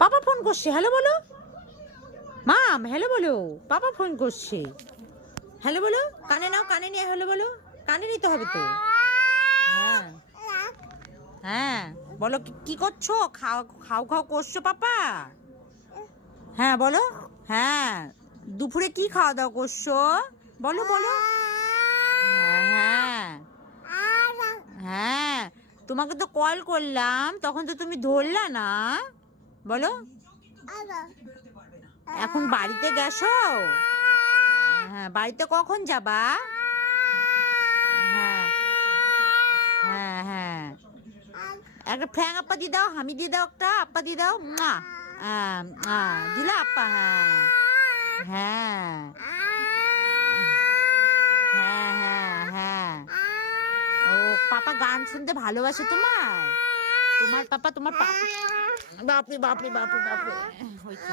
পাপা phone করছে, hello বলো। মাম hello বলো, পাপা ফোন করছে, হ্যালো বলো। কানে নাও, কানে নিয়ে হ্যালো বলো, কানে নিতে হবে তো। হ্যাঁ হ্যাঁ বলো, কি করছো? খাও খাও খাও করছো পাপা? হ্যাঁ বলো। হ্যাঁ, দুপুরে কি খাওয়া দাওয়া করছো? বলো বলো। হ্যাঁ হ্যাঁ, তোমাকে তো কল করলাম, তখন তো তুমি ধরলা না। বলো, এখন বাড়িতে গেছো? হ্যাঁ, বাড়িতে কখন যাবা? হ্যাঁ হ্যাঁ হ্যাঁ, একটা ফ্যাং আপ্পা দিয়ে দাও, হামি দিয়ে দাও, একটা আপ্পা দিয়ে দাও। দিলা আপ্পা? হ্যাঁ হ্যাঁ হ্যাঁ হ্যাঁ হ্যাঁ। ও, পাপা গান শুনতে ভালোবাসে তোমার? তোমার পাপা, তোমার পাপা, বাপরে বাপরে বাপরে বাপরে, হয়েছে।